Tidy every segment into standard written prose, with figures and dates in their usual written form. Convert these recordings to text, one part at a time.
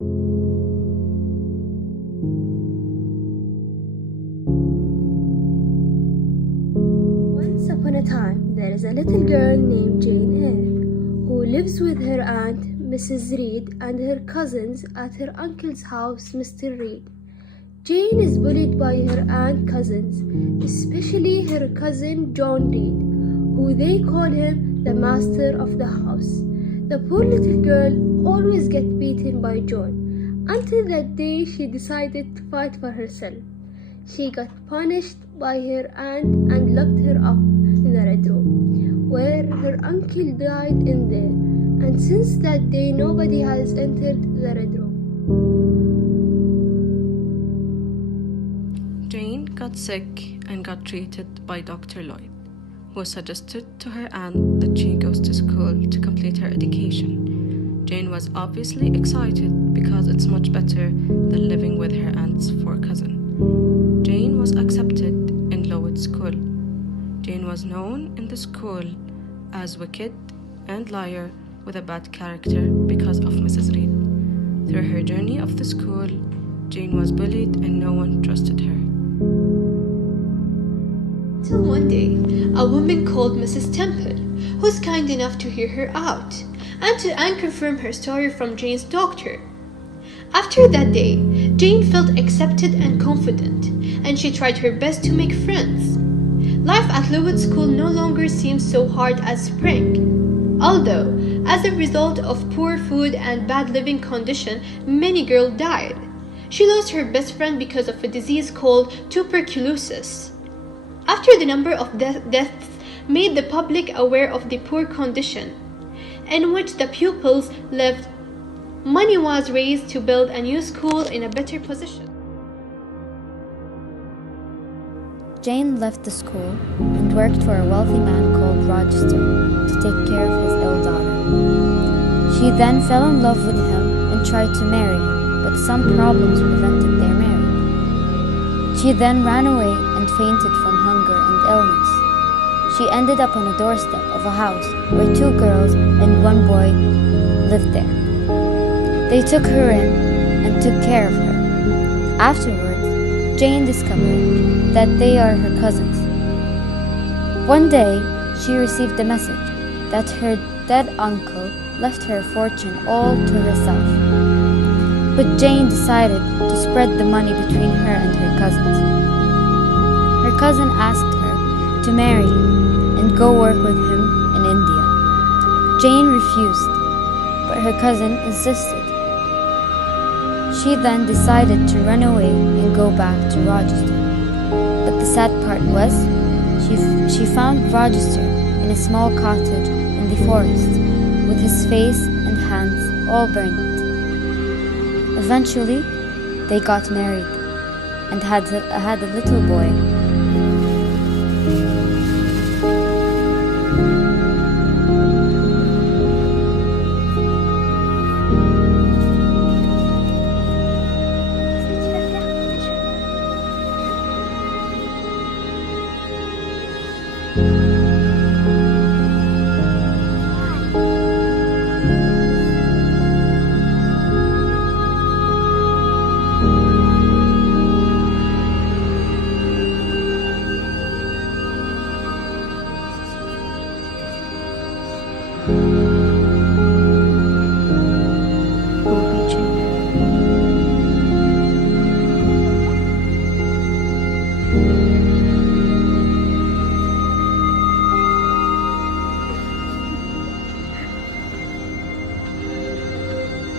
Once upon a time, there is a little girl named Jane Eyre who lives with her aunt, Mrs. Reed, and her cousins at her uncle's house, Mr. Reed. Jane is bullied by her aunt cousins, especially her cousin John Reed, who they call him the master of the house. The poor little girl always gets beaten by John, until that day she decided to fight for herself. She got punished by her aunt and locked her up in the red room, where her uncle died in there, and since that day nobody has entered the red room. Jane got sick and got treated by Dr. Lloyd, who suggested to her aunt that she goes to school to complete her education. Jane was obviously excited because it's much better than living with her aunt's four cousins. Jane was accepted in Lowood School. Jane was known in the school as wicked and liar with a bad character because of Mrs. Reed. Through her journey of the school, Jane was bullied and no one trusted her. Till one day, a woman called Mrs. Temple, who's kind enough to hear her out and confirm her story from Jane's doctor. After that day, Jane felt accepted and confident, and she tried her best to make friends. Life at Lowood School no longer seemed so hard as spring. Although, as a result of poor food and bad living condition, many girls died. She lost her best friend because of a disease called tuberculosis. After the number of deaths made the public aware of the poor condition in which the pupils lived, money was raised to build a new school in a better position. Jane left the school and worked for a wealthy man called Rochester to take care of his ill daughter. She then fell in love with him and tried to marry him, but some problems prevented their marriage. She then ran away and fainted from hunger and illness. She ended up on a doorstep of a house where two girls and one boy lived there. They took her in and took care of her. Afterwards, Jane discovered that they are her cousins. One day, she received a message that her dead uncle left her a fortune all to herself. But Jane decided to spread the money between her and her cousins. Her cousin asked her to marry him and go work with him in India. Jane refused, but her cousin insisted. She then decided to run away and go back to Rochester. But the sad part was, she found Rochester in a small cottage in the forest, with his face and hands all burnt. Eventually, they got married and had a little boy.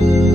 Thank you.